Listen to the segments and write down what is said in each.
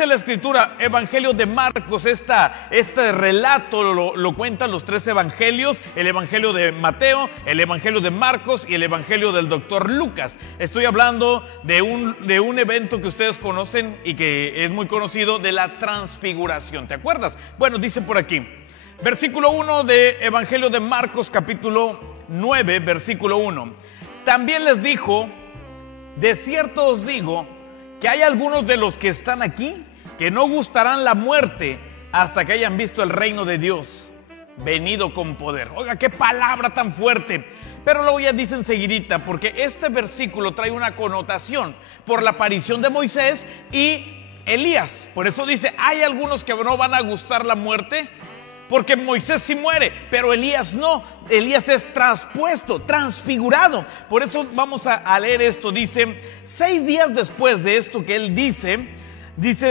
dice la escritura, Evangelio de Marcos, este relato lo cuentan los tres evangelios, el Evangelio de Mateo, el Evangelio de Marcos y el Evangelio del doctor Lucas. Estoy hablando de un evento que ustedes conocen y que es muy conocido, de la transfiguración. ¿Te acuerdas? Bueno, dice por aquí, versículo 1 de Evangelio de Marcos, capítulo 9, versículo 1. También les dijo, de cierto os digo, que hay algunos de los que están aquí que no gustarán la muerte hasta que hayan visto el reino de Dios venido con poder. Oiga, qué palabra tan fuerte. Pero luego ya dice enseguidita, porque este versículo trae una connotación por la aparición de Moisés y Elías. Por eso dice, hay algunos que no van a gustar la muerte, porque Moisés sí muere, pero Elías no. Elías es traspuesto, transfigurado. Por eso vamos a leer esto. Dice, 6 días después de esto que él dice,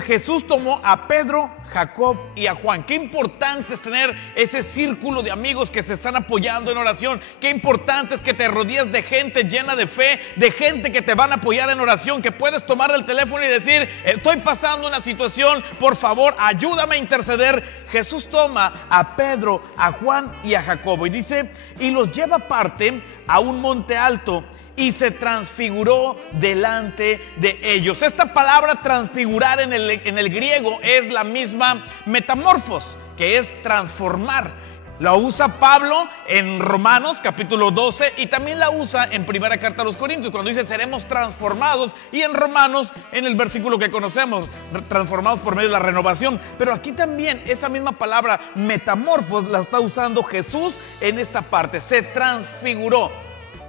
Jesús tomó a Pedro, Jacob y a Juan. Qué importante es tener ese círculo de amigos que se están apoyando en oración. Qué importante es que te rodees de gente llena de fe, de gente que te van a apoyar en oración, que puedes tomar el teléfono y decir, estoy pasando una situación, por favor, ayúdame a interceder. Jesús toma a Pedro, a Juan y a Jacobo y dice, y los lleva aparte a un monte alto, y se transfiguró delante de ellos. Esta palabra transfigurar en el griego es la misma metamorfos, que es transformar. La usa Pablo en Romanos capítulo 12 y también la usa en primera carta a los Corintios cuando dice seremos transformados, y en Romanos en el versículo que conocemos, transformados por medio de la renovación. Pero aquí también esa misma palabra metamorfos la está usando Jesús en esta parte. Se transfiguró,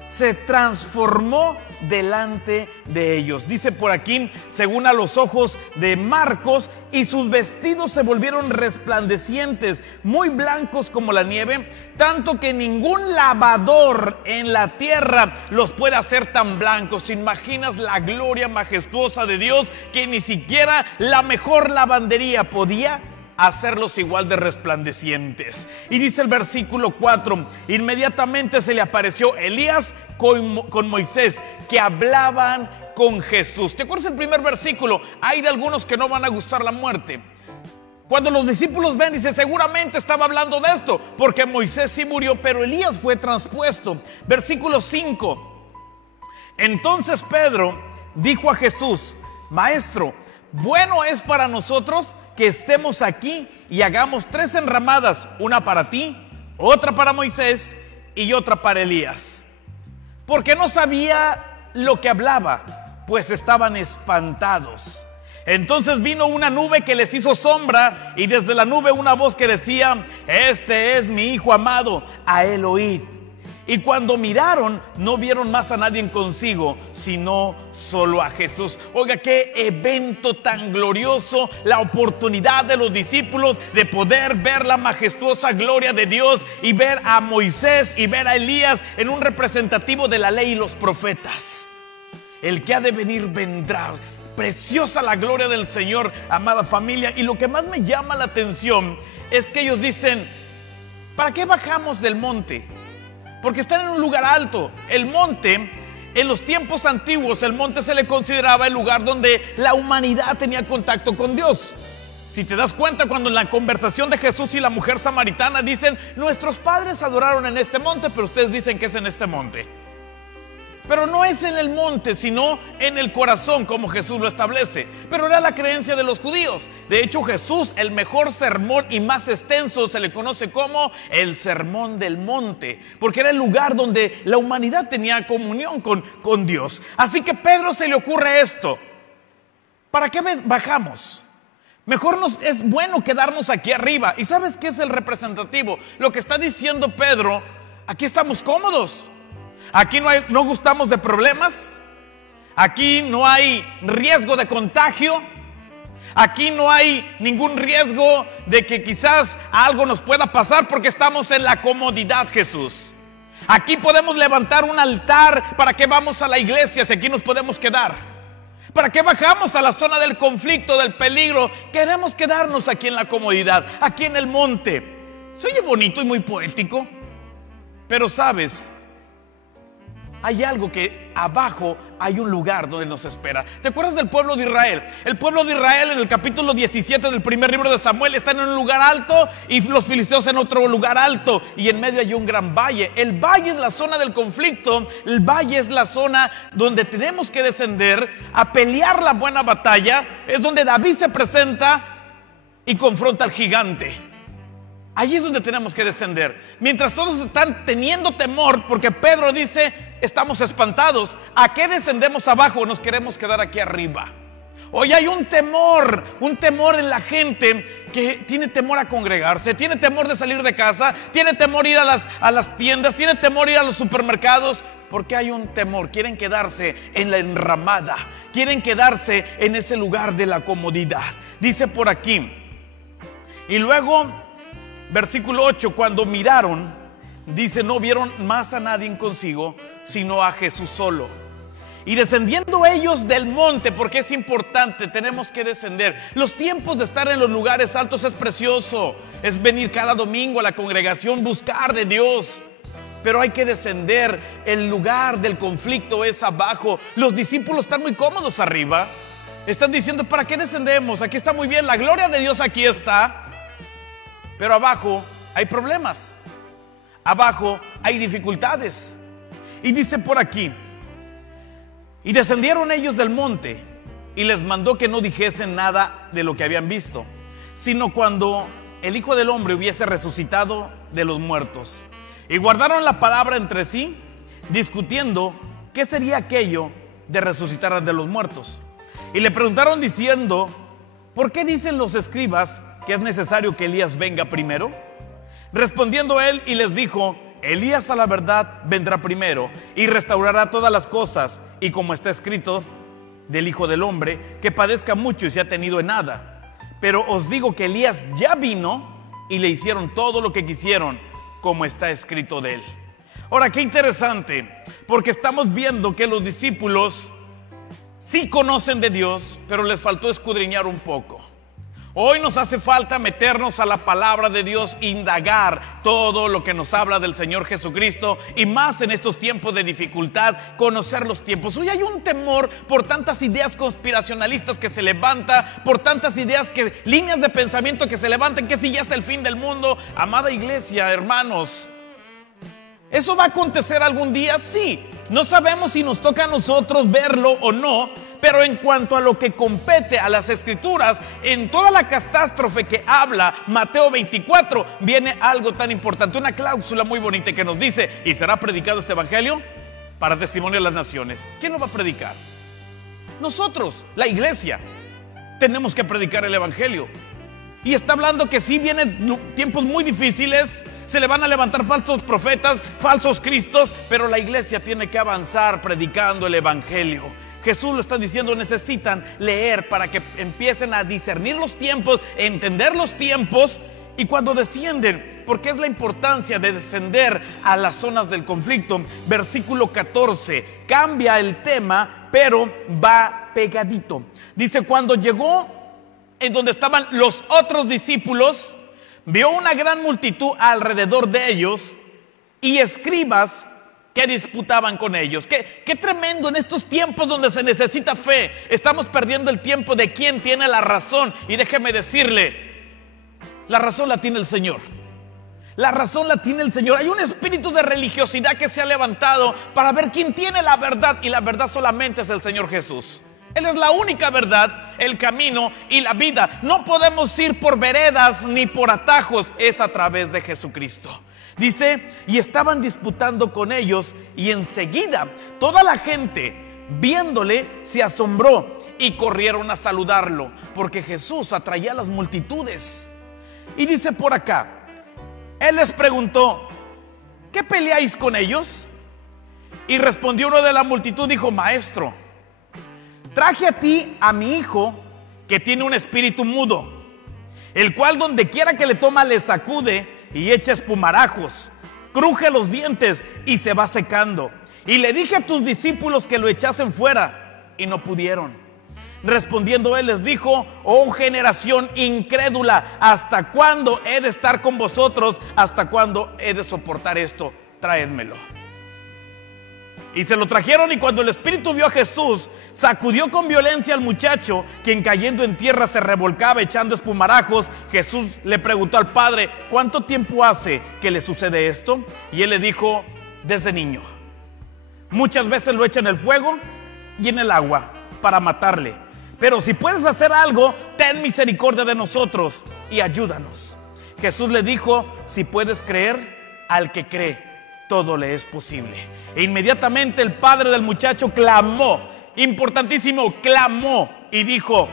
se transformó delante de ellos. Dice por aquí, según a los ojos de Marcos, y sus vestidos se volvieron resplandecientes, muy blancos como la nieve, tanto que ningún lavador en la tierra los puede hacer tan blancos. ¿Te imaginas la gloria majestuosa de Dios, que ni siquiera la mejor lavandería podía hacerlos igual de resplandecientes? Y dice el versículo 4, inmediatamente se le apareció Elías con Moisés, que hablaban con Jesús. ¿Te acuerdas el primer versículo? Hay de algunos que no van a gustar la muerte. Cuando los discípulos ven, dice, seguramente estaba hablando de esto, porque Moisés sí murió, pero Elías fue transpuesto. Versículo 5, entonces Pedro dijo a Jesús, Maestro, bueno es para nosotros que estemos aquí y hagamos 3 enramadas, una para ti, otra para Moisés y otra para Elías. Porque no sabía lo que hablaba, pues estaban espantados. Entonces vino una nube que les hizo sombra, y desde la nube una voz que decía, este es mi hijo amado, a él oíd. Y cuando miraron, no vieron más a nadie consigo, sino solo a Jesús. Oiga, qué evento tan glorioso, la oportunidad de los discípulos de poder ver la majestuosa gloria de Dios y ver a Moisés y ver a Elías en un representativo de la ley y los profetas. El que ha de venir vendrá. Preciosa la gloria del Señor, amada familia. Y lo que más me llama la atención es que ellos dicen, ¿para qué bajamos del monte? Porque están en un lugar alto. El monte, en los tiempos antiguos, el monte se le consideraba el lugar donde la humanidad tenía contacto con Dios. Si te das cuenta, cuando en la conversación de Jesús y la mujer samaritana dicen, nuestros padres adoraron en este monte, pero ustedes dicen que es en este monte. Pero no es en el monte, sino en el corazón, como Jesús lo establece. Pero era la creencia de los judíos. De hecho, Jesús, el mejor sermón y más extenso, se le conoce como el Sermón del Monte, porque era el lugar donde la humanidad tenía comunión con Dios. Así que a Pedro se le ocurre esto. ¿Para qué bajamos? Mejor es bueno quedarnos aquí arriba. ¿Y sabes qué es el representativo? Lo que está diciendo Pedro, aquí estamos cómodos. Aquí no gustamos de problemas. Aquí no hay riesgo de contagio. Aquí no hay ningún riesgo de que quizás algo nos pueda pasar, porque estamos en la comodidad, Jesús. Aquí podemos levantar un altar. ¿Para qué vamos a la iglesia si aquí nos podemos quedar? ¿Para qué bajamos a la zona del conflicto, del peligro? Queremos quedarnos aquí en la comodidad, aquí en el monte. Se oye bonito y muy poético, pero sabes, hay algo que abajo hay un lugar donde nos espera. ¿Te acuerdas del pueblo de Israel? El pueblo de Israel en el capítulo 17 del primer libro de Samuel está en un lugar alto y los filisteos en otro lugar alto, y en medio hay un gran valle. El valle es la zona del conflicto. El valle es la zona donde tenemos que descender a pelear la buena batalla. Es donde David se presenta y confronta al gigante. Allí es donde tenemos que descender. Mientras todos están teniendo temor, porque Pedro dice, estamos espantados. ¿A qué descendemos abajo? Nos queremos quedar aquí arriba. Hoy hay un temor en la gente que tiene temor a congregarse, tiene temor de salir de casa, tiene temor de ir a las tiendas, tiene temor de ir a los supermercados. Porque hay un temor, quieren quedarse en la enramada, quieren quedarse en ese lugar de la comodidad. Dice por aquí, y luego... versículo 8, cuando miraron, dice, no vieron más a nadie consigo, sino a Jesús solo. Y descendiendo ellos del monte, porque es importante, tenemos que descender. Los tiempos de estar en los lugares altos es precioso. Es venir cada domingo a la congregación, buscar de Dios. Pero hay que descender. El lugar del conflicto es abajo. Los discípulos están muy cómodos arriba. Están diciendo, ¿para qué descendemos? Aquí está muy bien, la gloria de Dios aquí está. Pero abajo hay problemas, abajo hay dificultades. Y dice por aquí, y descendieron ellos del monte, y les mandó que no dijesen nada de lo que habían visto, sino cuando el Hijo del Hombre hubiese resucitado de los muertos. Y guardaron la palabra entre sí, discutiendo qué sería aquello de resucitar de los muertos. Y le preguntaron diciendo, ¿por qué dicen los escribas que es necesario que Elías venga primero? Respondiendo él y les dijo, Elías a la verdad vendrá primero y restaurará todas las cosas, y como está escrito del Hijo del Hombre, que padezca mucho y sea tenido en nada. Pero os digo que Elías ya vino y le hicieron todo lo que quisieron, como está escrito de él. Ahora, qué interesante, porque estamos viendo que los discípulos sí conocen de Dios, pero les faltó escudriñar un poco. Hoy nos hace falta meternos a la palabra de Dios, indagar todo lo que nos habla del Señor Jesucristo, y más en estos tiempos de dificultad, conocer los tiempos. Hoy hay un temor por tantas ideas conspiracionalistas que se levanta, por tantas ideas, líneas de pensamiento que se levantan, que si ya es el fin del mundo. Amada iglesia, hermanos, ¿eso va a acontecer algún día? Sí. No sabemos si nos toca a nosotros verlo o no, pero en cuanto a lo que compete a las escrituras, en toda la catástrofe que habla Mateo 24, viene algo tan importante, una cláusula muy bonita que nos dice, y será predicado este evangelio para testimonio de las naciones. ¿Quién lo va a predicar? Nosotros, la iglesia, tenemos que predicar el evangelio. Y está hablando que sí vienen tiempos muy difíciles, se le van a levantar falsos profetas, falsos cristos, pero la iglesia tiene que avanzar predicando el evangelio. Jesús lo está diciendo, necesitan leer para que empiecen a discernir los tiempos, entender los tiempos. Y cuando descienden, porque es la importancia de descender a las zonas del conflicto, versículo 14, cambia el tema, pero va pegadito. Dice, cuando llegó en donde estaban los otros discípulos, vio una gran multitud alrededor de ellos y escribas que disputaban con ellos. Qué tremendo en estos tiempos donde se necesita fe. Estamos perdiendo el tiempo de quién tiene la razón. Y déjeme decirle, la razón la tiene el Señor. La razón la tiene el Señor. Hay un espíritu de religiosidad que se ha levantado para ver quién tiene la verdad, y la verdad solamente es el Señor Jesús. Él es la única verdad, el camino y la vida. No podemos ir por veredas ni por atajos, es a través de Jesucristo. Dice, y estaban disputando con ellos, y enseguida toda la gente, viéndole, se asombró y corrieron a saludarlo, porque Jesús atraía a las multitudes. Y dice por acá, él les preguntó, ¿qué peleáis con ellos? Y respondió uno de la multitud, dijo, maestro, traje a ti a mi hijo que tiene un espíritu mudo, el cual donde quiera que le toma le sacude y echa espumarajos, cruje los dientes y se va secando. Y le dije a tus discípulos que lo echasen fuera y no pudieron. Respondiendo él les dijo, oh generación incrédula, ¿hasta cuándo he de estar con vosotros? ¿Hasta cuándo he de soportar esto? Traédmelo. Y se lo trajeron, y cuando el espíritu vio a Jesús, sacudió con violencia al muchacho, quien cayendo en tierra se revolcaba echando espumarajos. Jesús le preguntó al padre: ¿cuánto tiempo hace que le sucede esto? Y él le dijo: desde niño. Muchas veces lo echa en el fuego y en el agua para matarle. Pero si puedes hacer algo, ten misericordia de nosotros y ayúdanos. Jesús le dijo: si puedes creer, al que cree, todo le es posible. E inmediatamente el padre del muchacho clamó, importantísimo, clamó y dijo: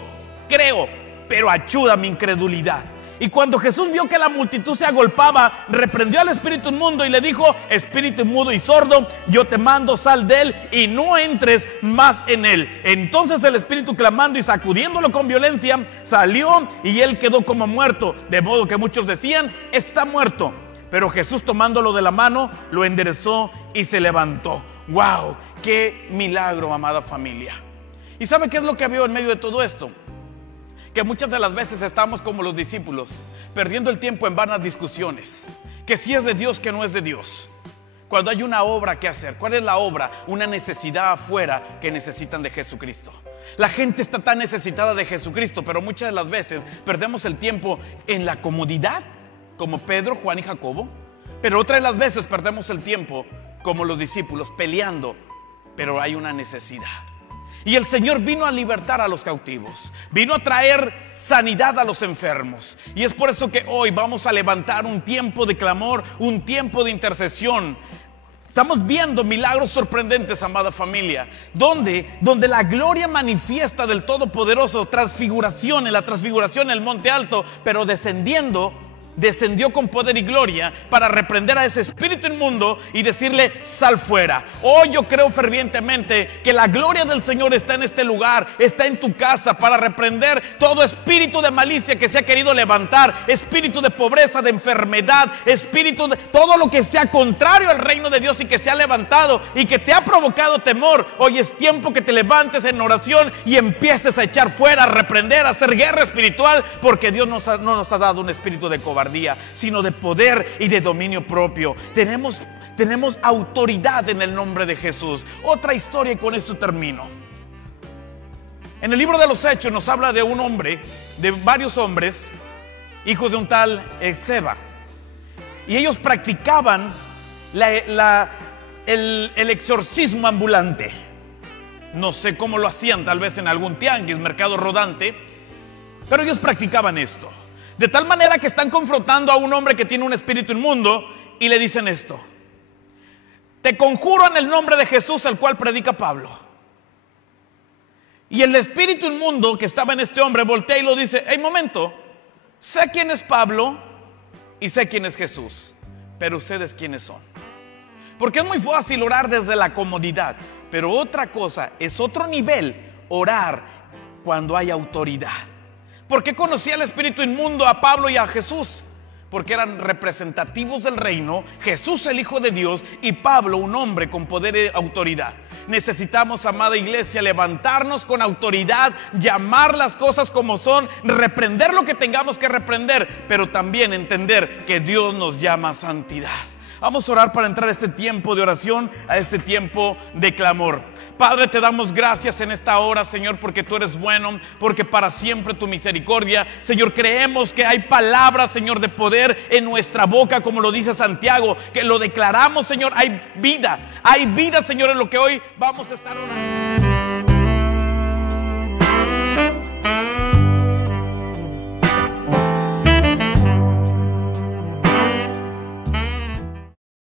creo, pero ayuda mi incredulidad. Y cuando Jesús vio que la multitud se agolpaba, reprendió al espíritu inmundo y le dijo: espíritu inmundo y sordo, yo te mando, sal de él y no entres más en él. Entonces el espíritu, clamando y sacudiéndolo con violencia, salió, y él quedó como muerto, de modo que muchos decían: está muerto. Pero Jesús, tomándolo de la mano, lo enderezó y se levantó. ¡Wow! ¡Qué milagro, amada familia! ¿Y sabe qué es lo que veo en medio de todo esto? Que muchas de las veces estamos como los discípulos, perdiendo el tiempo en vanas discusiones, que si es de Dios, que no es de Dios, cuando hay una obra que hacer. ¿Cuál es la obra? Una necesidad afuera que necesitan de Jesucristo. La gente está tan necesitada de Jesucristo, pero muchas de las veces perdemos el tiempo en la comodidad, como Pedro, Juan y Jacobo. Pero otras de las veces perdemos el tiempo como los discípulos, peleando, pero hay una necesidad. Y el Señor vino a libertar a los cautivos, vino a traer sanidad a los enfermos. Y es por eso que hoy vamos a levantar un tiempo de clamor, un tiempo de intercesión. Estamos viendo milagros sorprendentes, amada familia, donde la gloria manifiesta del Todopoderoso, transfiguración, en la transfiguración en el Monte Alto, pero descendió con poder y gloria para reprender a ese espíritu inmundo y decirle: sal fuera. Hoy yo creo fervientemente que la gloria del Señor está en este lugar, está en tu casa, para reprender todo espíritu de malicia que se ha querido levantar, espíritu de pobreza, de enfermedad, espíritu de todo lo que sea contrario al reino de Dios y que se ha levantado y que te ha provocado temor. Hoy es tiempo que te levantes en oración y empieces a echar fuera, a reprender, a hacer guerra espiritual, porque Dios no nos ha dado un espíritu de cobardía, sino de poder y de dominio propio. Tenemos autoridad en el nombre de Jesús. Otra historia, y con esto termino. En el libro de los Hechos nos habla de un hombre, de varios hombres, hijos de un tal Esceva, y ellos practicaban el exorcismo ambulante. No sé cómo lo hacían, tal vez en algún tianguis, mercado rodante, pero ellos practicaban esto. De tal manera que están confrontando a un hombre que tiene un espíritu inmundo y le dicen esto: te conjuro en el nombre de Jesús, el cual predica Pablo. Y el espíritu inmundo que estaba en este hombre voltea y lo dice: hey, momento, sé quién es Pablo y sé quién es Jesús, pero ustedes quiénes son. Porque es muy fácil orar desde la comodidad, pero otra cosa, es otro nivel orar cuando hay autoridad. ¿Por qué conocía el espíritu inmundo a Pablo y a Jesús? Porque eran representativos del reino, Jesús el Hijo de Dios y Pablo un hombre con poder y autoridad. Necesitamos, amada iglesia, levantarnos con autoridad, llamar las cosas como son, reprender lo que tengamos que reprender, pero también entender que Dios nos llama a santidad. Vamos a orar para entrar a este tiempo de oración, a este tiempo de clamor. Padre, te damos gracias en esta hora, Señor, porque tú eres bueno, porque para siempre tu misericordia. Señor, creemos que hay palabras, Señor, de poder en nuestra boca, como lo dice Santiago, que lo declaramos, Señor. Hay vida, Señor, en lo que hoy vamos a estar orando.